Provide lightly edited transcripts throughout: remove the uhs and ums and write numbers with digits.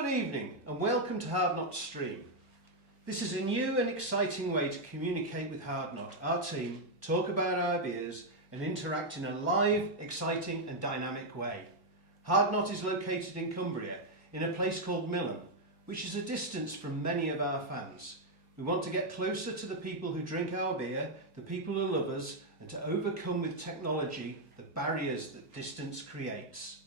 Good evening and welcome to Hard Knot Stream. This is a new and exciting way to communicate with Hard Knot, our team, talk about our beers and interact in a live, exciting and dynamic way. Hard Knot is located in Cumbria in a place called Millom, which is a distance from many of our fans. We want to get closer to the people who drink our beer, the people who love us, and to overcome with technology the barriers that distance creates.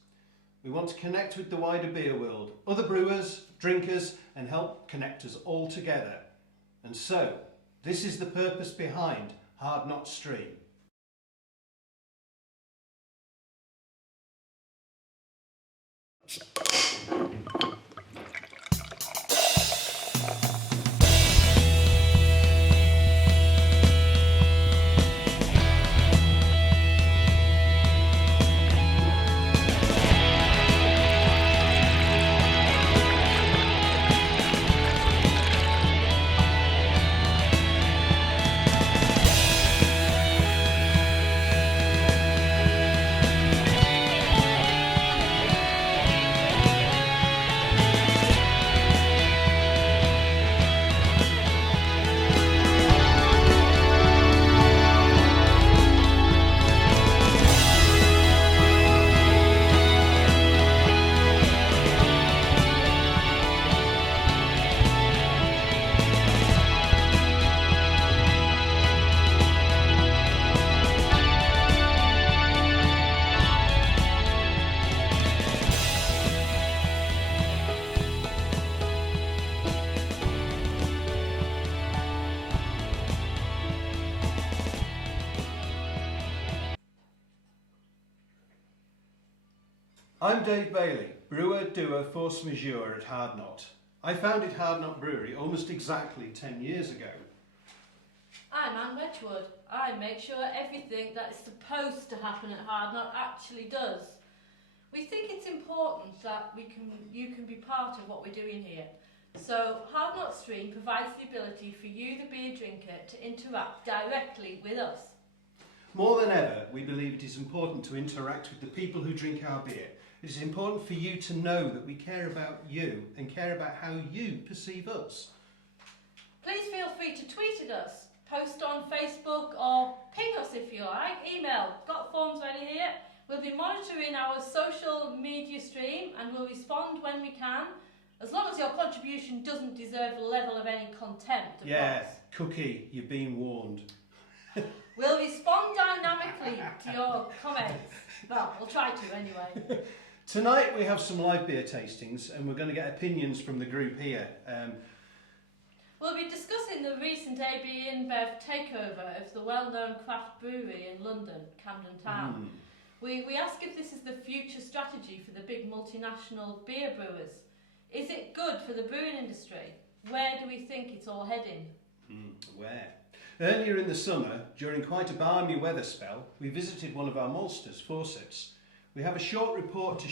We want to connect with the wider beer world, other brewers, drinkers, and help connect us all together. And so, this is the purpose behind Hard Knot Stream. I'm Dave Bailey, brewer, doer, force majeure at Hard Knot. I founded Hard Knot Brewery almost exactly 10 years ago. I'm Anne Wedgwood. I make sure everything that is supposed to happen at Hard Knot actually does. We think it's important that you can be part of what we're doing here. So Hard Knot Stream provides the ability for you, the beer drinker, to interact directly with us. More than ever, we believe it is important to interact with the people who drink our beer. It is important for you to know that we care about you and care about how you perceive us. Please feel free to tweet at us, post on Facebook or ping us if you like, email. Got forms ready here. We'll be monitoring our social media stream and we'll respond when we can, as long as your contribution doesn't deserve the level of any contempt. Yeah, Cookie, you've been warned. We'll respond dynamically to your comments. Well, we'll try to anyway. Tonight we have some live beer tastings and we're going to get opinions from the group here. We'll be discussing the recent AB InBev takeover of the well-known craft brewery in London, Camden Town. We ask if this is the future strategy for the big multinational beer brewers. Is it good for the brewing industry? Where do we think it's all heading? Where? Earlier in the summer, during quite a balmy weather spell, we visited one of our maltsters, Fawcett's. We have a short report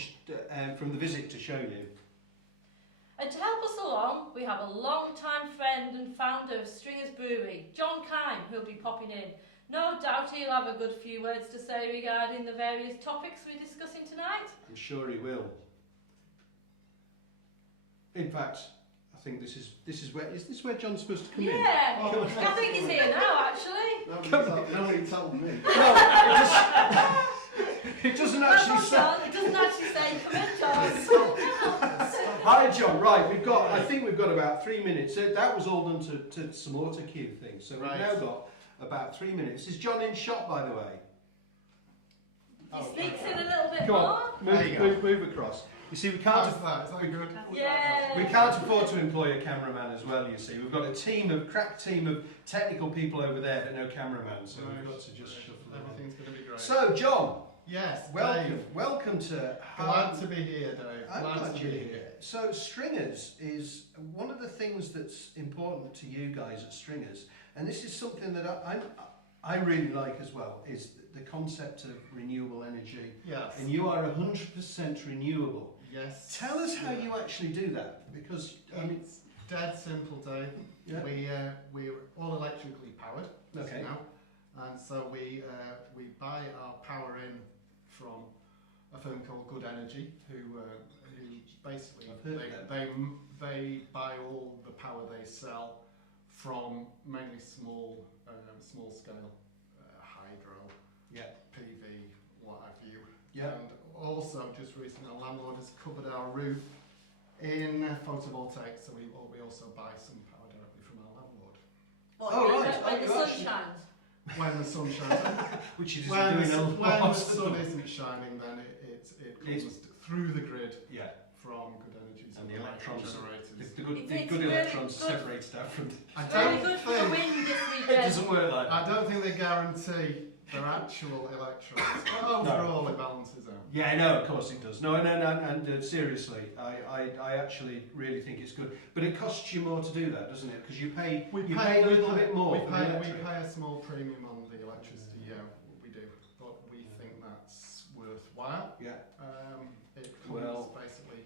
from the visit to show you. And to help us along, we have a long-time friend and founder of Stringer's Brewery, John Kime, who'll be popping in. No doubt he'll have a good few words to say regarding the various topics we're discussing tonight. I'm sure he will. In fact, I think this is where John's supposed to come in? Yeah, I think he's here now actually. Nobody told me. No, it doesn't actually say. It doesn't actually say come in, John. Hi John, right, I think we've got about 3 minutes. So that was all done to some auto cue things. So we've now got about 3 minutes. Is John in shot, by the way? He sneaks in a little bit Come more. on, move across. You see, we can't. Is that good? Yeah. We can't afford to employ a cameraman as well, you see. We've got a crack team of technical people over there, but no cameraman, so we've got to just shuffle them on. Everything's going to be great. So, John, yes, welcome to glad to be here, Dave. I'm glad to you're be here. So, Stringers is one of the things that's important to you guys at Stringers, and this is something that I really like as well, is the concept of renewable energy. Yes. And you are 100% renewable. Yes. Tell us how you actually do that, because it's dead simple, Dave. Yeah. We're all electrically powered. Okay. Now, and so we buy our power in from a firm called Good Energy, who basically I've heard of them. They buy all the power they sell from mainly small scale hydro, Yeah. PV, what have you. Yeah. And also, just recently, a landlord has covered our roof in photovoltaics, so we also buy some power directly from our landlord. What, Oh, you right. know, when Oh, the you sun actually- shines. When the sun shines, Which it isn't when doing the, a when the lot. sun isn't shining, then it comes through the grid Yeah. from good energies And the electric electrons- generators. The good, It's the good really electrons are good. separated out from. I Very don't good for the think wind this It weekend. doesn't work like that. I don't think they guarantee their actual electrons, but overall it balances out. Yeah, no, of course it does. No, and seriously, I actually really think it's good. But it costs you more to do that, doesn't it? Because you pay a little bit more We for the pay electric. a small premium on the electricity, yeah, we do, but we think that's worthwhile. Yeah. It comes Well- basically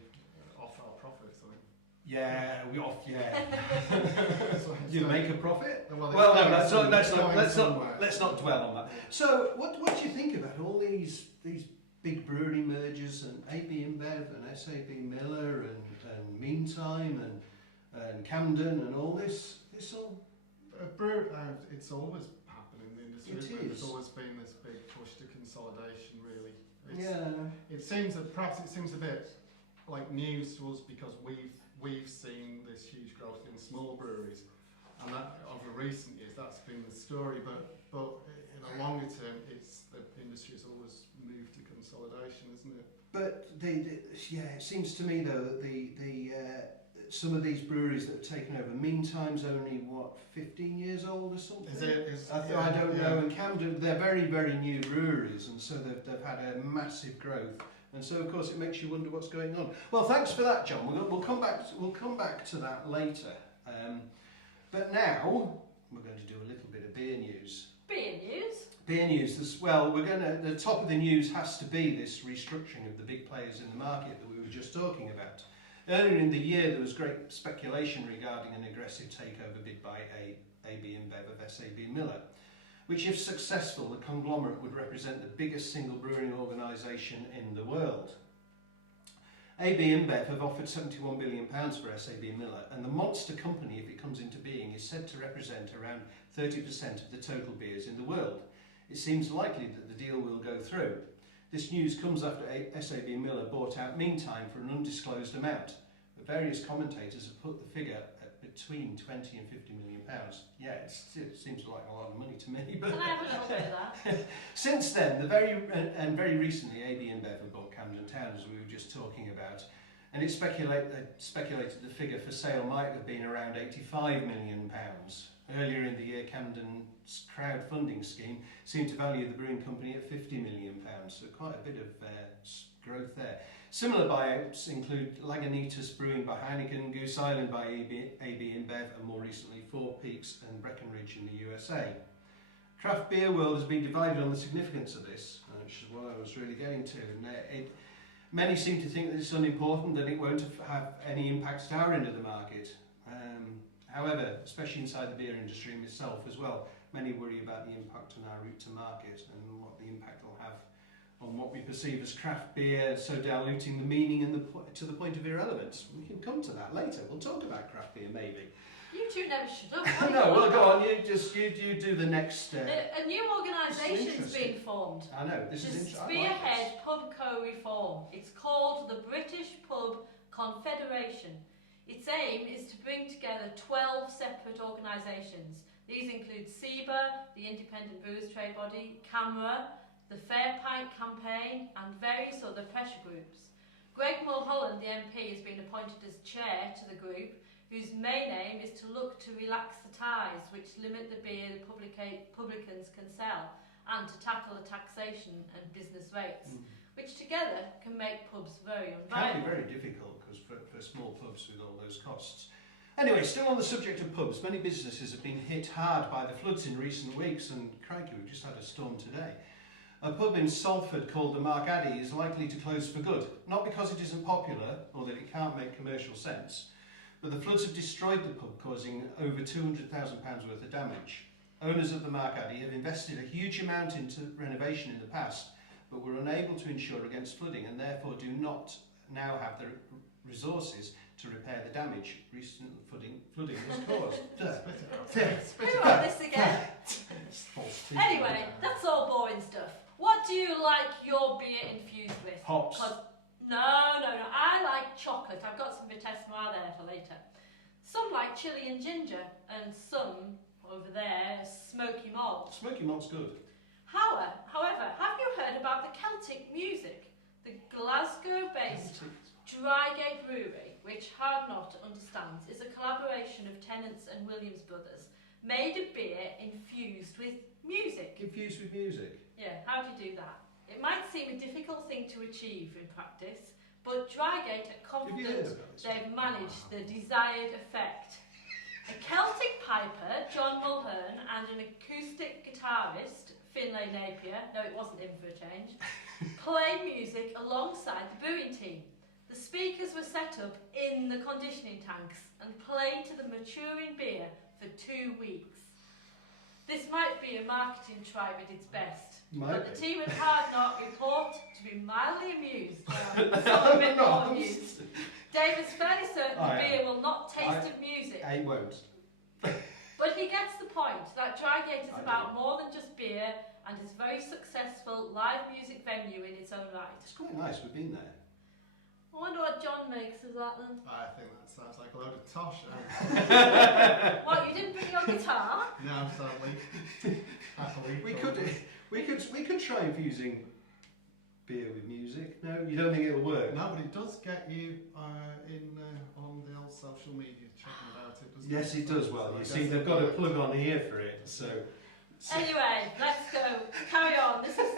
off our profits, I think. Yeah, we off. Yeah. So You make a profit. Well, Well, it's no, going let's some- not, it's going somewhere. let's not dwell on that. So, what do you think about all these big brewery mergers and AB InBev and SAB Miller and Meantime and Camden and all this? This all. It's always happened in the industry. It There's is. always been this big push to consolidation, really. Yeah. It seems a bit like news to us because we've seen this huge growth in small breweries, and that over recent years that's been the story. But in a longer term, the industry has always moved to consolidation, isn't it? But it seems to me though that the some of these breweries that have taken over, Meantime's only 15 years old or something. Is it? I don't know. And Camden, they're very, very new breweries, and so they've had a massive growth. And so, of course, it makes you wonder what's going on. Well, thanks for that, John. We'll come back to that later. But now we're going to do a little bit of beer news. Beer news. Beer news as well. The top of the news has to be this restructuring of the big players in the market that we were just talking about. Earlier in the year, there was great speculation regarding an aggressive takeover bid by AB InBev of SAB Miller, which, if successful, the conglomerate would represent the biggest single brewing organisation in the world. AB InBev have offered £71 billion for SAB Miller, and the monster company, if it comes into being, is said to represent around 30% of the total beers in the world. It seems likely that the deal will go through. This news comes after SAB Miller bought out Meantime for an undisclosed amount, but various commentators have put the figure at between 20 and 50 million pounds. Yeah, it seems like a lot of money to me. But Can I have a little bit of that? since then, very recently, AB InBev have bought Camden Town, as we were just talking about, and it speculated the figure for sale might have been around £85 million. Earlier in the year, Camden's crowdfunding scheme seemed to value the brewing company at £50 million, so quite a bit of growth there. Similar buyouts include Lagunitas Brewing by Heineken, Goose Island by AB InBev, and more recently Four Peaks and Breckenridge in the USA. Craft beer world has been divided on the significance of this, which is what I was really getting to. And many seem to think that it's unimportant, that it won't have any impact at our end of the market. However, especially inside the beer industry itself as well, many worry about the impact on our route to market and what the impact will have on what we perceive as craft beer, so diluting the meaning and to the point of irrelevance. We can come to that later. We'll talk about craft beer maybe. You two never shut up. No, well go on. You do the next. A new organisation's been formed. I know this To is interesting. spearhead pub co-reform. It's called the British Pub Confederation. Its aim is to bring together 12 separate organisations. These include SEBA, the Independent Brewers Trade Body, CAMRA, the Fair Pint Campaign, and various other pressure groups. Greg Mulholland, the MP, has been appointed as chair to the group, whose main aim is to look to relax the ties which limit the beer the publicans can sell, and to tackle the taxation and business rates, which together can make pubs very Can unviable. be very difficult because for small pubs with all those costs. Anyway, still on the subject of pubs, many businesses have been hit hard by the floods in recent weeks, and crikey, we've just had a storm today. A pub in Salford called the Mark Addy is likely to close for good, not because it isn't popular or that it can't make commercial sense, but the floods have destroyed the pub, causing over £200,000 worth of damage. Owners of the Mark Addy have invested a huge amount into renovation in the past, but were unable to insure against flooding and therefore do not now have the resources to repair the damage recent flooding has caused. Who wrote this again? Anyway, that's all boring stuff. What do you like your beer infused with? Hops. No. I like chocolate. I've got some Vitesse Noir there for later. Some like chili and ginger, and some over there smoky malt. Smoky malt's good. However, have you heard about the Celtic music? The Glasgow-based Drygate Brewery, which Hard Knot understands, is a collaboration of Tennants and Williams brothers, made a beer infused with music. Infused with music. Yeah, how do you do that? It might seem a difficult thing to achieve in practice, but Drygate are confident they've managed the desired effect. A Celtic piper, John Mulhern, and an acoustic guitarist, Finlay Napier, no it wasn't him for a change, played music alongside the brewing team. The speakers were set up in the conditioning tanks and played to the maturing beer for 2 weeks. This might be a marketing try at its best, but the team at Hard Knot report to be mildly amused. A bit more amused. David's fairly certain the beer will not taste of music. I won't. But he gets the point that Drygate is about more than just beer and is a very successful live music venue in its own right. It's quite nice, we've been there. I wonder what John makes of that then. I think that sounds like a load of tosh. What, you didn't bring your guitar? No, sadly. Happily. We could try infusing beer with music. No, you don't think it'll work? No, but it does get you on the old social media chatting about it, doesn't it? Yes, it does. Well, you see, they've got a plug on here for it, so. Anyway, let's go. Carry on. This is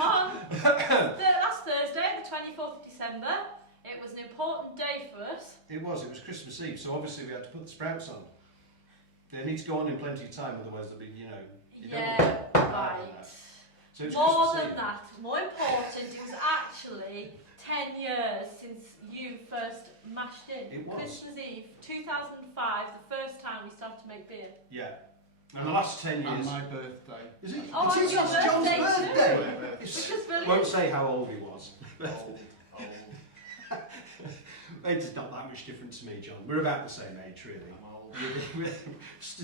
on last Thursday, the 24th of December. It was an important day for us. It was Christmas Eve, so obviously we had to put the sprouts on. They need to go on in plenty of time, otherwise they'll be, you don't want right. So it's More Christmas than Eve. that, more important, it was actually 10 years since you first mashed in. It was. Christmas Eve, 2005, the first time we started to make beer. Yeah. And the last 10 years. And my birthday. Is it? Oh, It is, it's your it's John's birthday birthday. My birthday. It's- Because William... Won't say how old he was. Old. It's not that much different to me, John. We're about the same age, really. I'm old.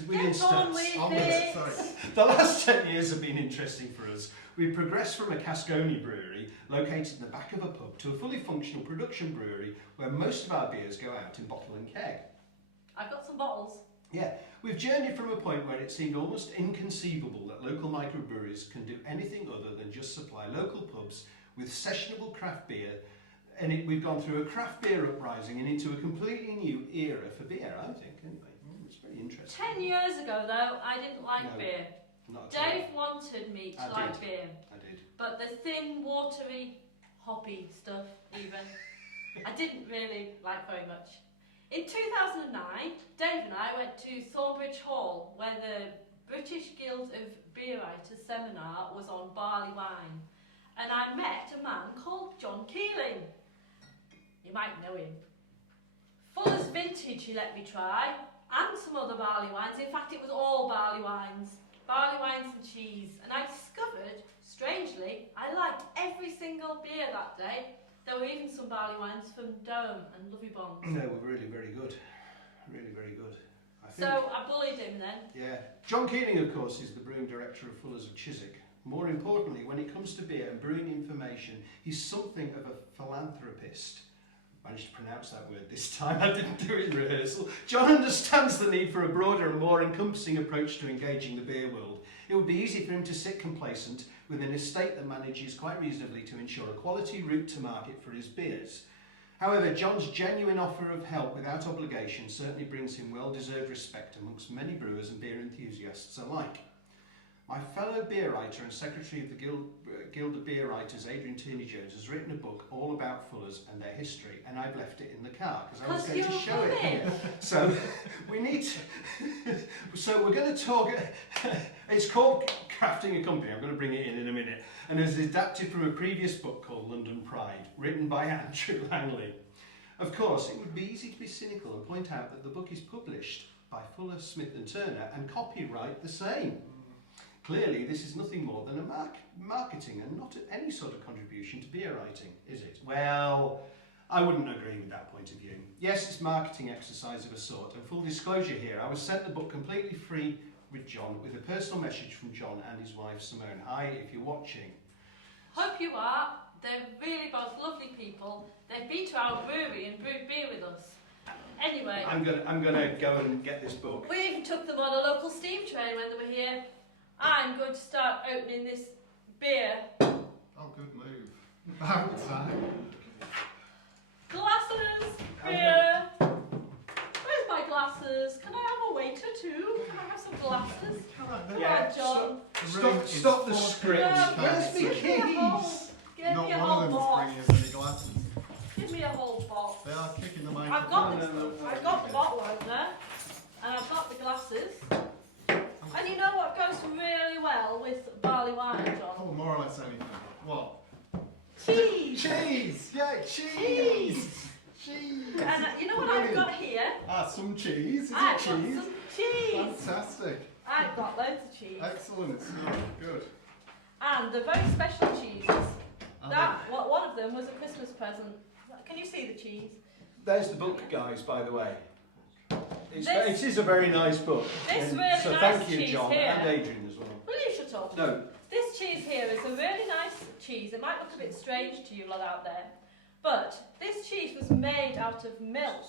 Within Get on stats. with Oh, it! sorry. The last 10 years have been interesting for us. We've progressed from a Casconi brewery located in the back of a pub to a fully functional production brewery where most of our beers go out in bottle and keg. I've got some bottles. Yeah, we've journeyed from a point where it seemed almost inconceivable that local microbreweries can do anything other than just supply local pubs with sessionable craft beer, and we've gone through a craft beer uprising and into a completely new era for beer, I think, anyway. It's very interesting. 10 years ago, though, I didn't like No. beer. Not at all. Dave wanted me to I like did. beer, I did. but the thin, watery, hoppy stuff, even, I didn't really like very much. In 2009, Dave and I went to Thornbridge Hall, where the British Guild of Beer Writers seminar was on barley wine, and I met a man called John Keeling. You might know him. Fuller's Vintage he let me try, and some other barley wines. In fact, it was all barley wines and cheese, and I discovered, strangely, I liked every single beer that day. There were even some barley wines from Dome and Lovey Bonds. No, we're really very good. Really very good. I think. So I bullied him then. Yeah. John Keeling, of course, is the brewing director of Fuller's of Chiswick. More importantly, when it comes to beer and brewing information, he's something of a philanthropist. Managed to pronounce that word this time, I didn't do it in rehearsal. John understands the need for a broader and more encompassing approach to engaging the beer world. It would be easy for him to sit complacent with an estate that manages quite reasonably to ensure a quality route to market for his beers. However, John's genuine offer of help without obligation certainly brings him well-deserved respect amongst many brewers and beer enthusiasts alike. My fellow beer writer and secretary of the Guild of Beer Writers, Adrian Tierney-Jones, has written a book all about Fuller's and their history, and I've left it in the car because I was going to show it here. So we need to, so we're going to talk. It's called Crafting a Company. I'm going to bring it in a minute, and it's adapted from a previous book called London Pride, written by Andrew Langley. Of course, it would be easy to be cynical and point out that the book is published by Fuller, Smith and Turner and copyright the same. Clearly, this is nothing more than a marketing and not any sort of contribution to beer writing, is it? Well, I wouldn't agree with that point of view. Yes, it's a marketing exercise of a sort, and full disclosure here, I was sent the book completely free with John, with a personal message from John and his wife Simone. Hi, if you're watching. Hope you are. They're really both lovely people. They've been to our brewery and brewed beer with us. Anyway, I'm gonna go and get this book. we even took them on a local steam train when they were here. I'm going to start opening this beer. Oh, good move. About time. Glasses! Beer! Where's my glasses? Can I have a waiter too? Can I have some glasses? Come Yeah, on, John. Stop the script. Yeah, Where's my give me a whole- keys? Give Not me a one whole of them is box. bringing us any glasses. Give me a whole box. They are kicking the I've microphone. got this. I've got the bottle opener, and I've got the glasses. And you know what goes really well with barley wine, John? Oh, more or less anything. What? Cheese. Cheese! Yeah, cheese! Cheese. Cheese! And you know what I've got here? Ah, some cheese. Is I've it got cheese? some cheese. Fantastic. I've got loads of cheese. Excellent. Good. And the very special cheeses. And One of them was a Christmas present. Can you see the cheese? There's the book, guys, by the way. This- It is a very nice book. This And really so nice thank you, cheese John, here. and Adrian as well. Will you shut up? No, This cheese here is a really nice cheese. It might look a bit strange to you lot out there, but this cheese was made out of milk.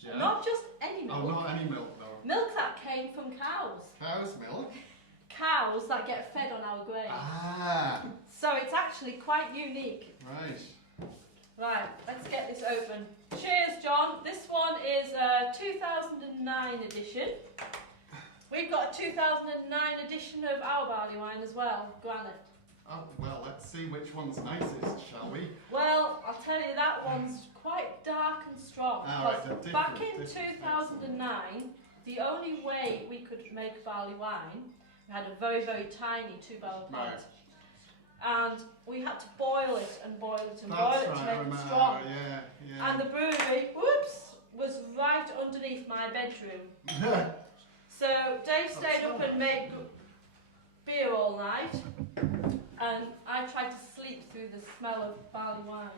Yeah. Not just any Oh, milk. not any milk though. Milk that came from cows. Cow's milk? Cows that get fed on our grain. Ah, So it's actually quite unique. right. Right, let's get this open. Cheers, John. This one is a 2009 edition. We've got a 2009 edition of our barley wine as well, Granite. Oh, well, let's see which one's nicest, shall we? Well, I'll tell you that one's quite dark and strong. Ah, right, because they're back different, in different. 2009, the only way we could make barley wine, we had a very, very tiny 2-barrel pot. Right. And we had to boil it and boil it and That's boil it right, to I make it remember. strong. Yeah, And the brewery, whoops, was right underneath my bedroom. yeah. So Dave stayed up and made beer all night, and I tried to sleep through the smell of barley wine.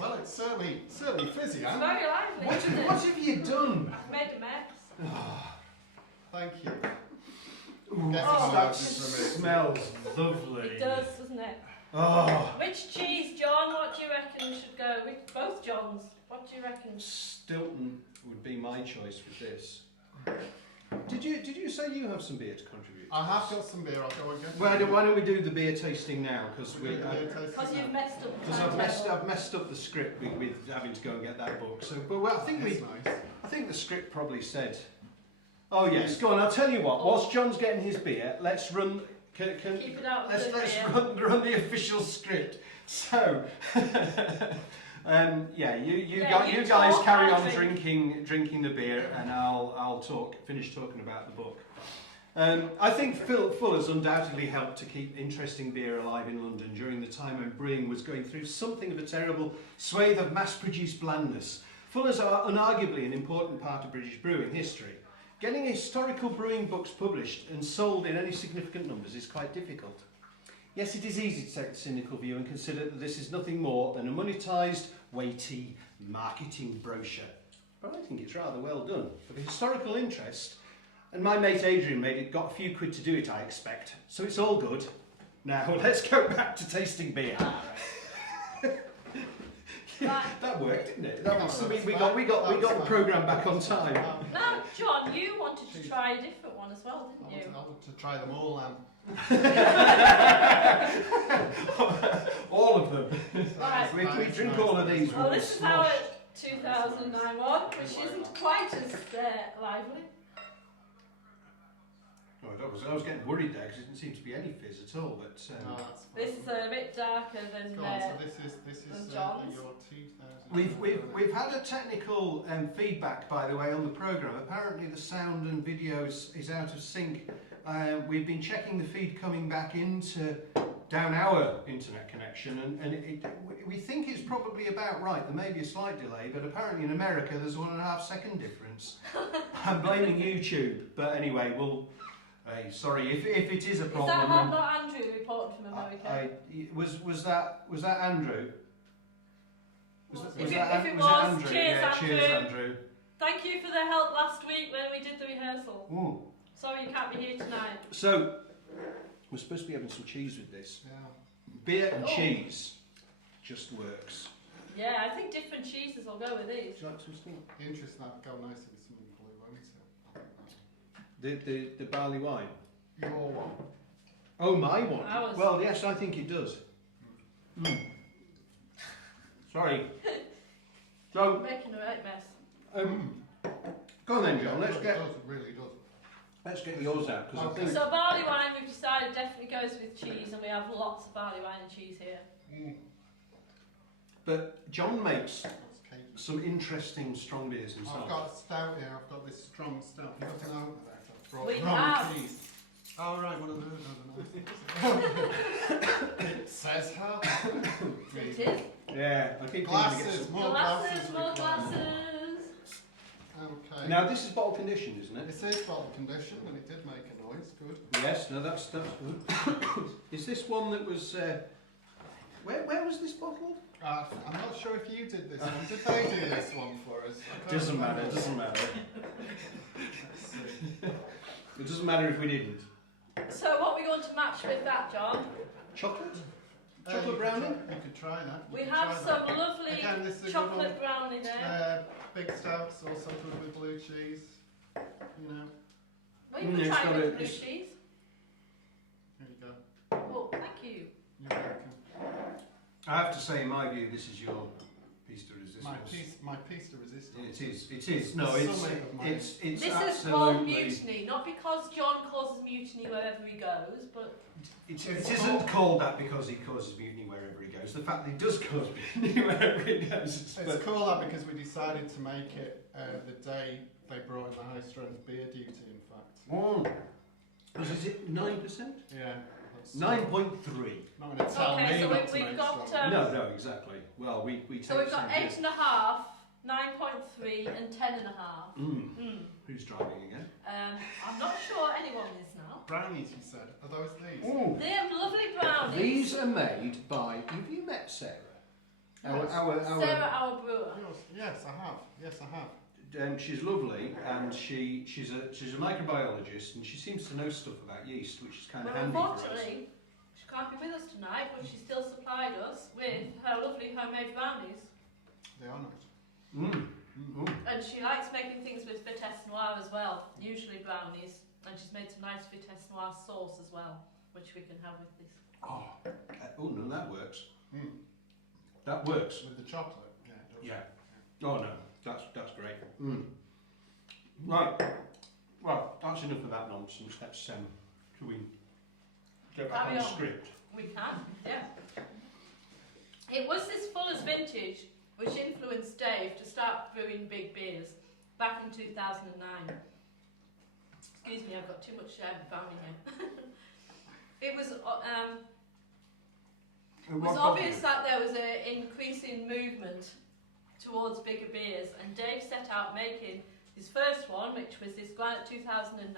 Well, it's certainly fizzy, It's Anne. very lively, isn't it? what have you done? I've made a mess. Thank you. Ooh, Guess Oh, it's that allowed just for a minute. smells lovely. It does, doesn't it? Oh, Which cheese, John? What do you reckon we should go with? Both Johns. What do you reckon? Stilton would be my choice with this. Did you say you have some beer to contribute? I have got some beer. I'll go and get Why some. don't we do the beer tasting now? Because We do the beer tasting Because you've now. messed up the I've timetable. messed up the script with having to go and get that book. So, but well, It's nice. I think the script probably said. Oh yes, go on. I'll tell you what. Whilst John's getting his beer, let's run. Keep it out of Let's the beer. run the official script. So, yeah, you you guys talk, carry I'll on drink. drinking the beer, and I'll finish talking about the book. I think Fuller's undoubtedly helped to keep interesting beer alive in London during the time when brewing was going through something of a terrible swathe of mass-produced blandness. Fuller's are unarguably an important part of British brewing history. Getting historical brewing books published and sold in any significant numbers is quite difficult. Yes, it is easy to take the cynical view and consider that this is nothing more than a monetised, weighty marketing brochure. But I think it's rather well done. For the historical interest, and my mate Adrian got a few quid to do it, I expect. So it's all good. Now let's go back to tasting beer. Right. That worked, didn't it? That's We got the fine. programme back on time. Now, John, you wanted to try a different one as well, didn't you? I want to try them all, Anne. All of them. Right. We drink all of these. Well, when this is we're our sloshed. 2009 one, which isn't quite as lively. Oh, I was getting worried there because it didn't seem to be any fizz at all. But No, that's fine. This is a bit darker than. Go on, so this is than John's. your 2000. we've had a technical feedback, by the way, on the programme. Apparently the sound and video is out of sync. We've been checking the feed coming back into down our internet connection, and we think it's probably about right. There may be a slight delay, but apparently in America there's a 1.5 second difference. I'm blaming YouTube, but anyway, we'll. Hey, sorry if it is a problem. Is that not Andrew reporting from America? was that Andrew? If it? it An- was, Andrew? cheers, Yeah, cheers, Andrew. Andrew. Thank you for the help last week when we did the rehearsal. Mm. Sorry you can't be here tonight. So, we're supposed to be having some cheese with this. Yeah. Beer and Oh. cheese just works. Yeah, I think different cheeses will go with these. Would you like some stuff? Interesting, that'd go nicely with something blue, won't it? The barley wine? Your one. Oh, my one? Ours. Well, yes, I think it does. Mm. Sorry. So, Making a right mess. go on then, John. It does, it really does. Let's get yours out because I Okay. think So barley wine we've decided definitely goes with cheese, and we have lots of barley wine and cheese here. Mm. But John makes That's cake. some interesting strong beers himself. I've got a stout here, I've got this strong stout. You've got an opener there. I've brought We rum have. and cheese. Oh, right, one of those. It says how. It is. Yeah, I keep thinking to get Glasses, some. more glasses. More required. glasses. Okay. Now this is bottle conditioned, isn't it? This is bottle condition, and it did make a noise. Good. Yes. No, that's good. Is this one that was? Where was this bottle? I'm not sure if you did this one. Did they do this one for us? I can't Doesn't matter. remember. Doesn't matter. Let's see. It doesn't matter if we didn't. So what are we going to match with that, John? Chocolate? You Chocolate could brownie? try- You could try that. You We could have try some that. lovely Again, this is a good chocolate brownie there. Big stouts, also good with blue cheese. You know, Well, you can it's try got it with a- blue it's- cheese. here you go. Oh, thank you. You're welcome. I have to say, in my view, this is your piece de resistance. My piece de resistance. It is. It is. No, The it's summit of my- it's This is absolutely. called mutiny, not because John causes mutiny wherever he goes, but It isn't called that because he causes mutiny wherever he goes. The fact that he does cause mutiny wherever he goes. It's cool that because we decided to make it the day they brought in the high strength beer duty, in fact. Is it 9%? Yeah. 9.3. Not going to tell Okay, me so not to we've make got, some. No, exactly. Well, we take so we've got some 8.5, 9.3, and 10.5. Who's driving again? I'm not sure anyone is now. Brownies, you said. Are those these? They're lovely brownies. These are made by. Have you met Sarah? Yes. Sarah, our brewer. Yes, I have. Yes, I have. She's lovely, and she's a microbiologist, and she seems to know stuff about yeast, which is kind of Well, handy for us. unfortunately, she can't be with us tonight, but she still supplied us with her lovely homemade brownies. They are nice. And she likes making things with Vitesse Noir as well, usually brownies. And she's made some nice Vitesse Noir sauce as well, which we can have with this. Oh no, that works. Mm. That works. With the chocolate. Yeah, it does. Yeah. Oh no, that's great. Right. Well, that's enough of that nonsense. Let's shall we get back Carry on the on. script? We can, yeah. It was this Fuller's Vintage which influenced Dave to start brewing big beers back in 2009. Excuse me, I've got too much brownie here. It was obvious that there was an increasing movement towards bigger beers, and Dave set out making his first one, which was this Granite 2009,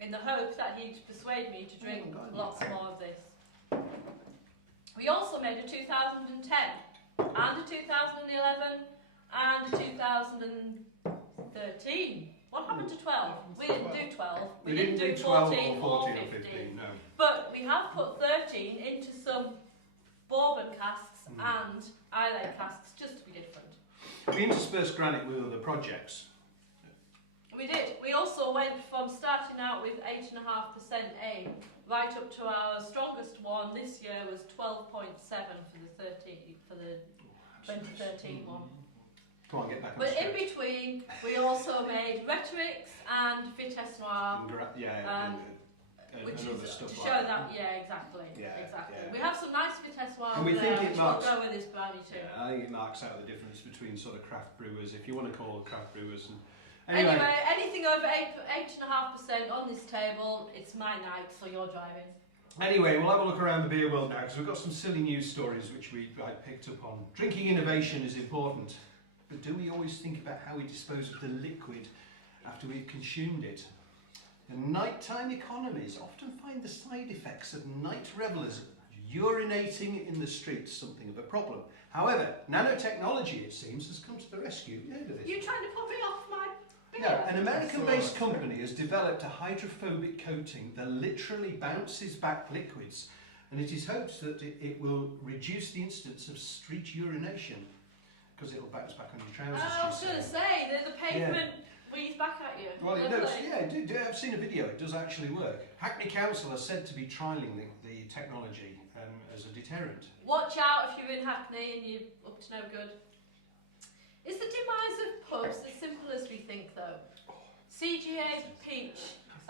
in the hope that he'd persuade me to drink lots more of this. We also made a 2010, and a 2011, and a 2013. What happened to 12? We didn't do 12. We didn't do 12 or 14 or 15. 15, no. But we have put 13 into some bourbon casks and Islay casks, just to be different. We interspersed granite with other projects. We did. We also went from starting out with 8.5% aim right up to our strongest one this year was 12.7 for the 2013 one. Come on, get back on But the in script. between, we also made Rhetorics and Vitesse Noir, And which other is stuff to like show that. that. Yeah, exactly. Yeah, exactly. yeah. We have some nice Vitesse Noir And we there, think it which marks- will go with this brownie too. Yeah, I think it marks out the difference between sort of craft brewers, if you want to call them craft brewers. And Anyway, anything over 8.5% on this table, it's my night, so you're driving. Anyway, we'll have a look around the beer world now because we've got some silly news stories which I picked up on. Drinking innovation is important, but do we always think about how we dispose of the liquid after we've consumed it? And nighttime economies often find the side effects of night revellers urinating in the streets something of a problem. However, nanotechnology, it seems, has come to the rescue. You heard of this? You trying to put me off my beer? No, an American-based company has developed a hydrophobic coating that literally bounces back liquids, and it is hoped that it will reduce the incidence of street urination because it'll bounce back on your trousers. I was going to say, the pavement weaves back at you. Well, it Lovely. does. Yeah, I've seen a video. It does actually work. Hackney Council are said to be trialling the technology as a deterrent. Watch out if you're in Hackney and you're up to no good. Is the demise of pubs as simple as we think, though? CGA Peach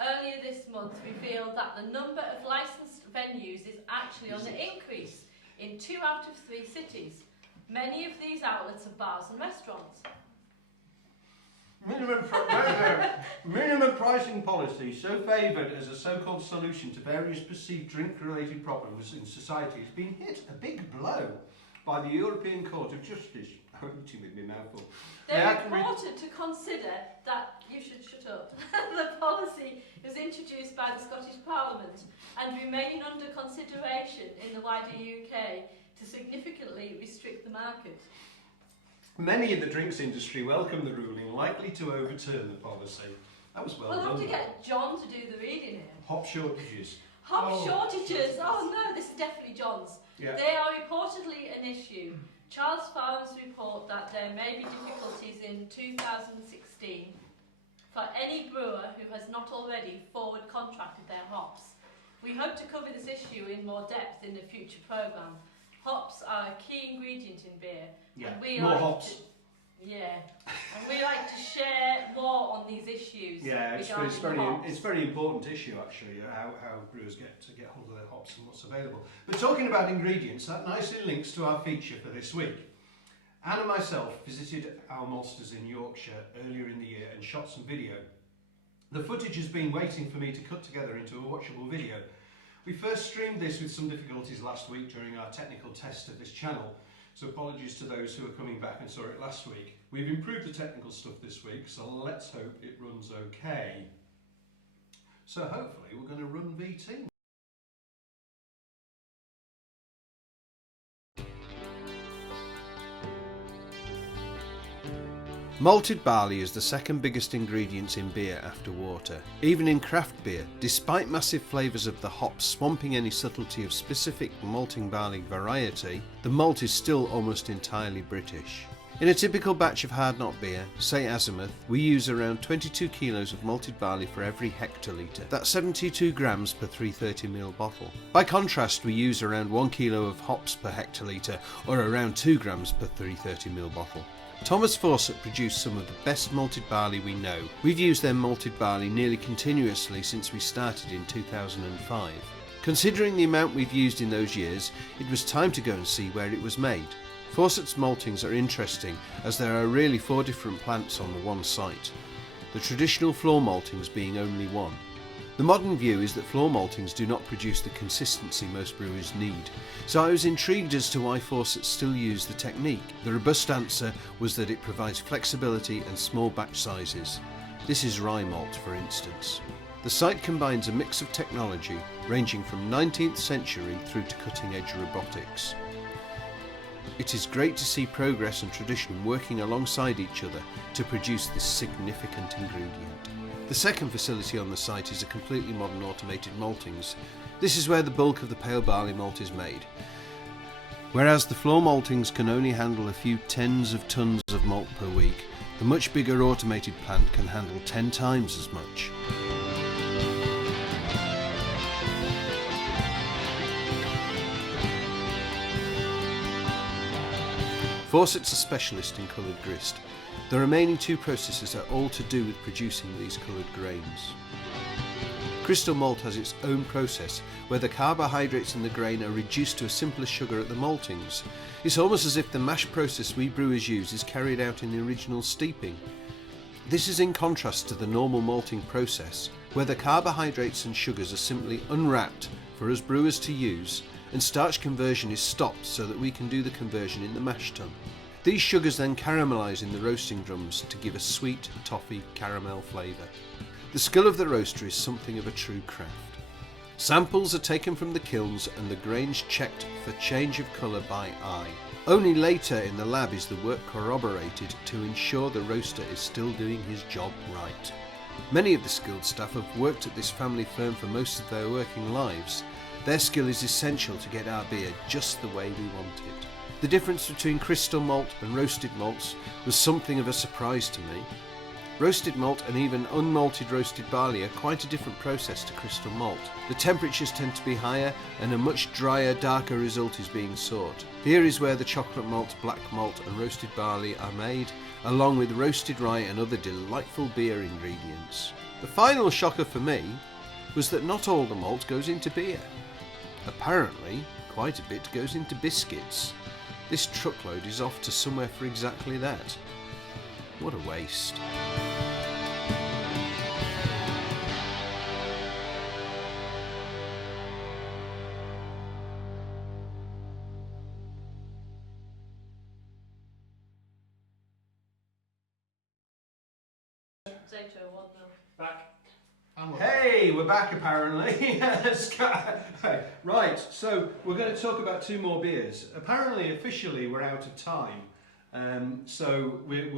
earlier this month revealed that the number of licensed venues is actually on the increase in 2 out of 3 cities. Many of these outlets are bars and restaurants. Minimum pricing policy, so favoured as a so-called solution to various perceived drink-related problems in society, has been hit a big blow by the European Court of Justice. I'm eating with my mouth full. They're reported to consider that, you should shut up, the policy was introduced by the Scottish Parliament and remaining under consideration in the wider UK to significantly restrict the market. Many in the drinks industry welcome the ruling, likely to overturn the policy. That was well We'll done. have to get John to do the reading here. Hop shortages. Hop shortages. Oh no, this is definitely John's. Yeah. They are reportedly an issue. Charles Farms report that there may be difficulties in 2016 for any brewer who has not already forward contracted their hops. We hope to cover this issue in more depth in a future programme. Hops are a key ingredient in beer. Yeah. And we More like hops. And we like to share more on these issues. Yeah, it's regarding hops. very important issue actually, how brewers get hold of their hops and what's available. But talking about ingredients, that nicely links to our feature for this week. Anne and myself visited our maltsters in Yorkshire earlier in the year and shot some video. The footage has been waiting for me to cut together into a watchable video. We first streamed this with some difficulties last week during our technical test of this channel, so apologies to those who are coming back and saw it last week. We've improved the technical stuff this week, so let's hope it runs okay. So hopefully we're going to run VT. Malted barley is the second biggest ingredient in beer after water. Even in craft beer, despite massive flavours of the hops swamping any subtlety of specific malting barley variety, the malt is still almost entirely British. In a typical batch of hard knot beer, say Azimuth, we use around 22 kilos of malted barley for every hectolitre. That's 72 grams per 330ml bottle. By contrast, we use around 1 kilo of hops per hectolitre, or around 2 grams per 330ml bottle. Thomas Fawcett produced some of the best malted barley we know. We've used their malted barley nearly continuously since we started in 2005. Considering the amount we've used in those years, it was time to go and see where it was made. Fawcett's maltings are interesting as there are really 4 different plants on the one site, the traditional floor maltings being only one. The modern view is that floor maltings do not produce the consistency most brewers need, so I was intrigued as to why Fawcett still use the technique. The robust answer was that it provides flexibility and small batch sizes. This is rye malt, for instance. The site combines a mix of technology ranging from 19th century through to cutting-edge robotics. It is great to see progress and tradition working alongside each other to produce this significant ingredient. The second facility on the site is a completely modern automated maltings. This is where the bulk of the pale barley malt is made. Whereas the floor maltings can only handle a few tens of tons of malt per week, the much bigger automated plant can handle 10 times as much. Fawcett's a specialist in coloured grist. The remaining 2 processes are all to do with producing these coloured grains. Crystal malt has its own process where the carbohydrates in the grain are reduced to a simpler sugar at the maltings. It's almost as if the mash process we brewers use is carried out in the original steeping. This is in contrast to the normal malting process where the carbohydrates and sugars are simply unwrapped for us brewers to use, and starch conversion is stopped so that we can do the conversion in the mash tun. These sugars then caramelise in the roasting drums to give a sweet, toffee, caramel flavour. The skill of the roaster is something of a true craft. Samples are taken from the kilns and the grains checked for change of colour by eye. Only later in the lab is the work corroborated to ensure the roaster is still doing his job right. Many of the skilled staff have worked at this family firm for most of their working lives. Their skill is essential to get our beer just the way we want it. The difference between crystal malt and roasted malts was something of a surprise to me. Roasted malt and even unmalted roasted barley are quite a different process to crystal malt. The temperatures tend to be higher and a much drier, darker result is being sought. Here is where the chocolate malt, black malt and roasted barley are made, along with roasted rye and other delightful beer ingredients. The final shocker for me was that not all the malt goes into beer. Apparently, quite a bit goes into biscuits. This truckload is off to somewhere for exactly that. What a waste. Zato 1-0. Back. And we're Hey, we're back apparently. Right, so we're going to talk about two more beers. Apparently, officially, we're out of time. So we can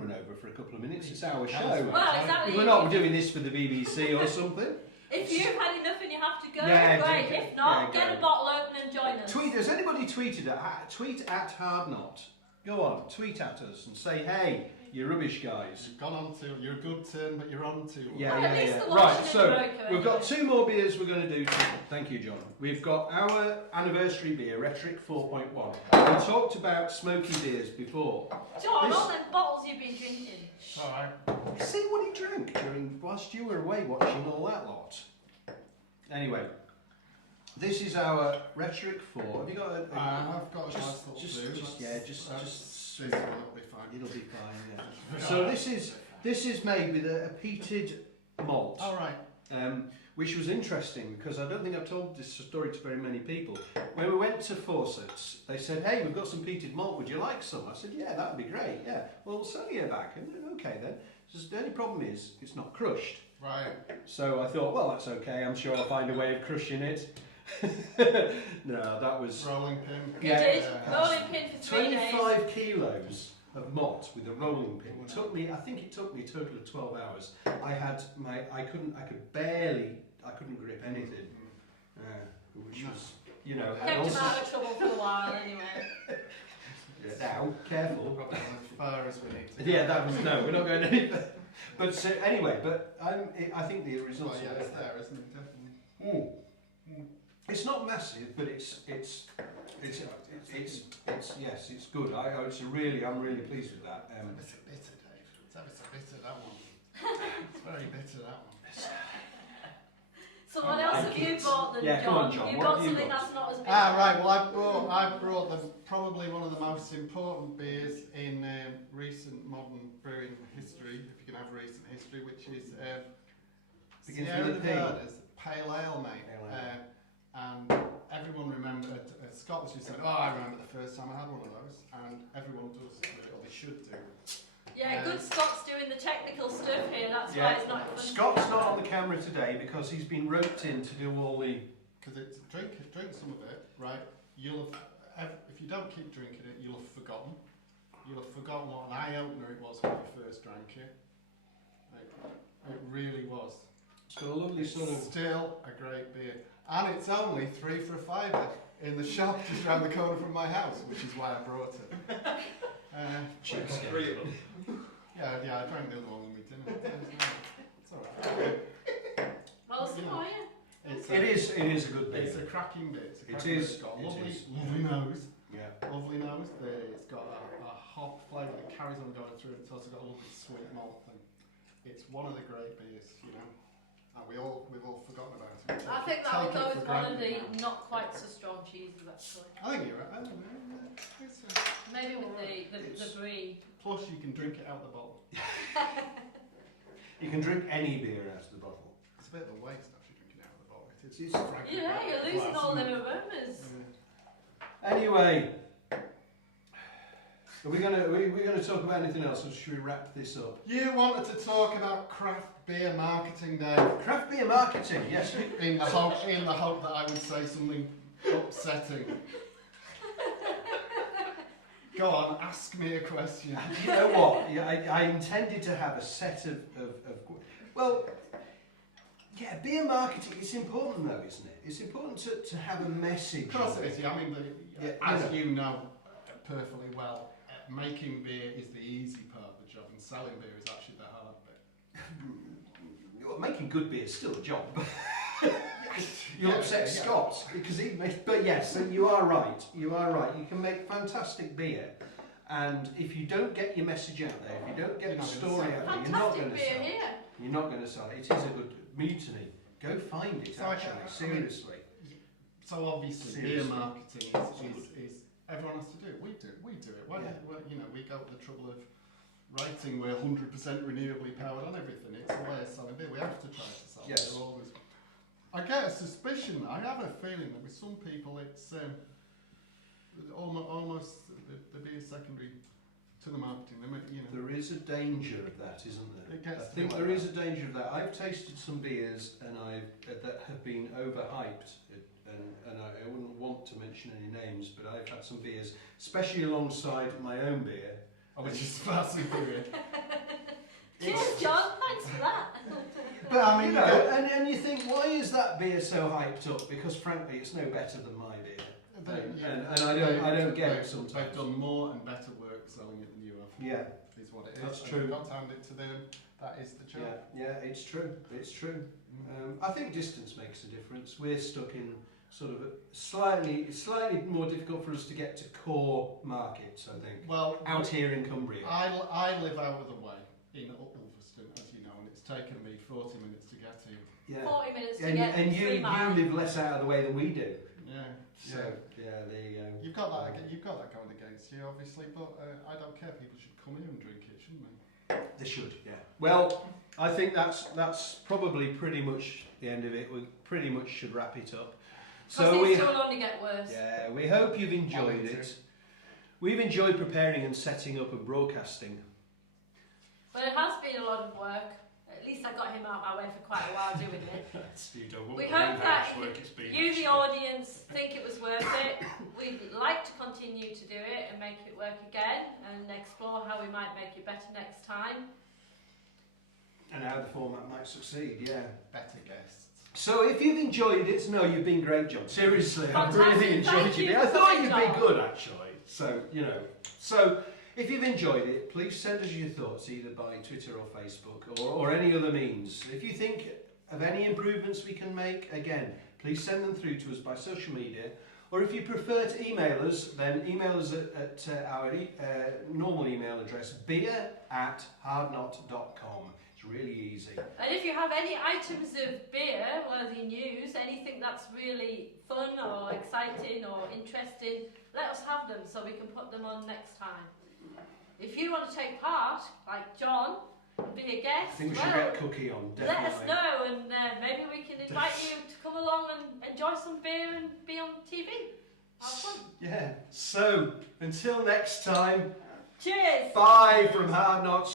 run over for a couple of minutes. It's our show. Well, exactly. We're not doing this for the BBC or something. If you've had enough and you have to go, Yeah, great. do- If not, yeah, get go. a bottle open and join us. Tweet. Has anybody tweeted tweet at Hardknot? Go on, tweet at us and say, hey, you rubbish guys. You've gone on to, you're a good turn, but you're on to. Yeah, Well, at yeah, least yeah. the Right, washing so and broker, we've got anyway. two more beers we're going to do. Thank you, John. We've got our anniversary beer, Rhetoric 4.1. We talked about smoky beers before. John, This- all them bottles you've been drinking. Alright. See what he drank whilst you were away watching all that lot. Anyway, this is our Rhetoric 4. Have you got a I've got a just- nice little just- blue. just- yeah, just- This one will be fine. It'll be fine, yeah. So this is made with a peated malt. Alright. Which was interesting because I don't think I've told this story to very many people. When we went to Fawcett's, they said, hey, we've got some peated malt, would you like some? I said, yeah, that would be great, yeah. Well, we'll sell you a back. And then, okay then. Just, the only problem is, it's not crushed. Right. So I thought, well, that's okay, I'm sure I'll find a way of crushing it. No, that was Rolling pin. You Yeah, did. yeah. Rolling pin for 3 days. 25 kilos of malt with a rolling pin. It took me, I think it took me a total of 12 hours. I couldn't grip anything. Which was, you know, and Kept him also, out of trouble for a while anyway. now, careful. Probably as far as we need to. Yeah, that was, no, we're not going any further. But so, anyway, I think the results Well, yeah, are it's there, isn't it? Definitely. It's not massive, but it's yes, it's good. I'm really pleased with that. It's a bitter, Dave. It's ever so bitter, that one. It's very bitter, that one. So what else have you bought then, Yeah, John? come on, John, You what got have you something got? that's not as big. Right. Well, I brought them probably one of the most important beers in recent modern brewing history, if you can have recent history, which is Begins Sierra with a P. Nevadas Pale Ale, mate. Pale ale. And everyone remembered, Scott was just saying, oh, I remember the first time I had one of those, and everyone does, or they should do. Yeah, good Scott's doing the technical stuff here, that's why it's not fun. Scott's not on the camera today because he's been roped in to do all the. Because it's drink some of it, right? You'll have, if you don't keep drinking it, you'll have forgotten. You'll have forgotten what an eye opener it was when you first drank it. It really was. It's got a lovely sort of. Still a great beer, and it's only 3 for $5 in the shop just round the corner from my house, which is why I brought it. Three of them. Yeah, I drank the other one when we dinner. It's alright. Well, so are you? It is a good beer. It's a cracking beer. It's a It cracking beer. is, It's got it lovely, is. lovely nose. Yeah. Lovely nose. It's got a hop flavour that carries on going through it. It's also got a lovely sweet malt thing. It's one of the great beers, you know. And we've all forgotten about it. I think that will Take go it with for one of granted the now. not quite so strong cheeses actually. I think you're right. I don't know. Maybe with the brie. Plus, you can drink it out the bottle. You can drink any beer out of the bottle. It's a bit of a waste actually drinking it out of the bottle. It's It's- frankly Yeah, better you're in losing glass, all isn't them it? aromas. Yeah. Anyway, Are we gonna talk about anything else, or should we wrap this up? You wanted to talk about craft beer marketing day Craft beer marketing, yes. in the hope that I would say something upsetting. Go on, ask me a question. You know what? Yeah, I intended to have a set of well, yeah, beer marketing. It's important though, isn't it? It's important to have a message. Of course it is. Yeah, I mean, as you know perfectly well, making beer is the easy part of the job, and selling beer is actually the hard bit. Well, making good beer is still a job. You'll upset Scott because he makes. But yes, you are right. You are right. You can make fantastic beer, and if you don't get your message out there, if you don't get the story out there, you're not going to Fantastic beer sell it. here. You're not going to sell it. It is a good mutiny. Go find it. So Actually, seriously. So obviously, beer Seriously. marketing is everyone has to do it. We do it. Why? Yeah. Well, we go to the trouble of writing. We're 100% renewably powered on everything. It's a way of selling beer. We have to try to sell Yes. beer always. I get a suspicion. I have a feeling that with some people, it's almost the beer secondary to the marketing. There is a danger of that, isn't there? It gets I to think be there like is a danger of that. I've tasted some beers and that have been overhyped, and I wouldn't want to mention any names, but I've had some beers, especially alongside my own beer. which is fast beer. Cheers, John. Thanks for that. But I mean, and you think, why is that beer so hyped up? Because frankly, it's no better than my beer. And I don't get it sometimes. They've done more and better work selling it than you have. Yeah, Is what it is. That's and true. You've got to hand it to them. That is the job. yeah, it's true. It's true. I think distance makes a difference. We're stuck in sort of a slightly more difficult for us to get to core markets, I think. Well, Out here in Cumbria. I live out of the way in Ulverston, as you know, and it's taken me 40 minutes to get here. Yeah. 40 minutes to And, get and 3 you miles. live less out of the way than we do. Yeah. So yeah, there you go. You've got that going against you, obviously, but I don't care. People should come here and drink it, shouldn't they? They should, yeah. Well, I think that's probably pretty much the end of it. We pretty much should wrap it up. Because things will only get worse. Yeah, we hope you've enjoyed it. We've enjoyed preparing and setting up and broadcasting. But it has been a lot of work. At least I got him out of my way for quite a while doing it. You don't We believe hope how that much work it's been. you, the actually. audience, think it was worth it. We'd like to continue to do it and make it work again and explore how we might make it better next time. And how the format might succeed, yeah. Better guests. So if you've enjoyed it, no, you've been great, John. Seriously, I've Fantastic. really enjoyed Thank you I for thought coming, you'd John. be good, actually. So, So, if you've enjoyed it, please send us your thoughts either by Twitter or Facebook or any other means. If you think of any improvements we can make, again, please send them through to us by social media. Or if you prefer to email us, then email us at our normal email address, beer@hardknot.com. It's really easy. And if you have any items of beer worthy news, anything that's really fun or exciting or interesting, let us have them so we can put them on next time. If you want to take part, like John, and be a I guest, think we should get Cookie on, definitely. let us know and maybe we can invite you to come along and enjoy some beer and be on TV. Have fun. Yeah. So, until next time, Cheers! bye from Hard Knot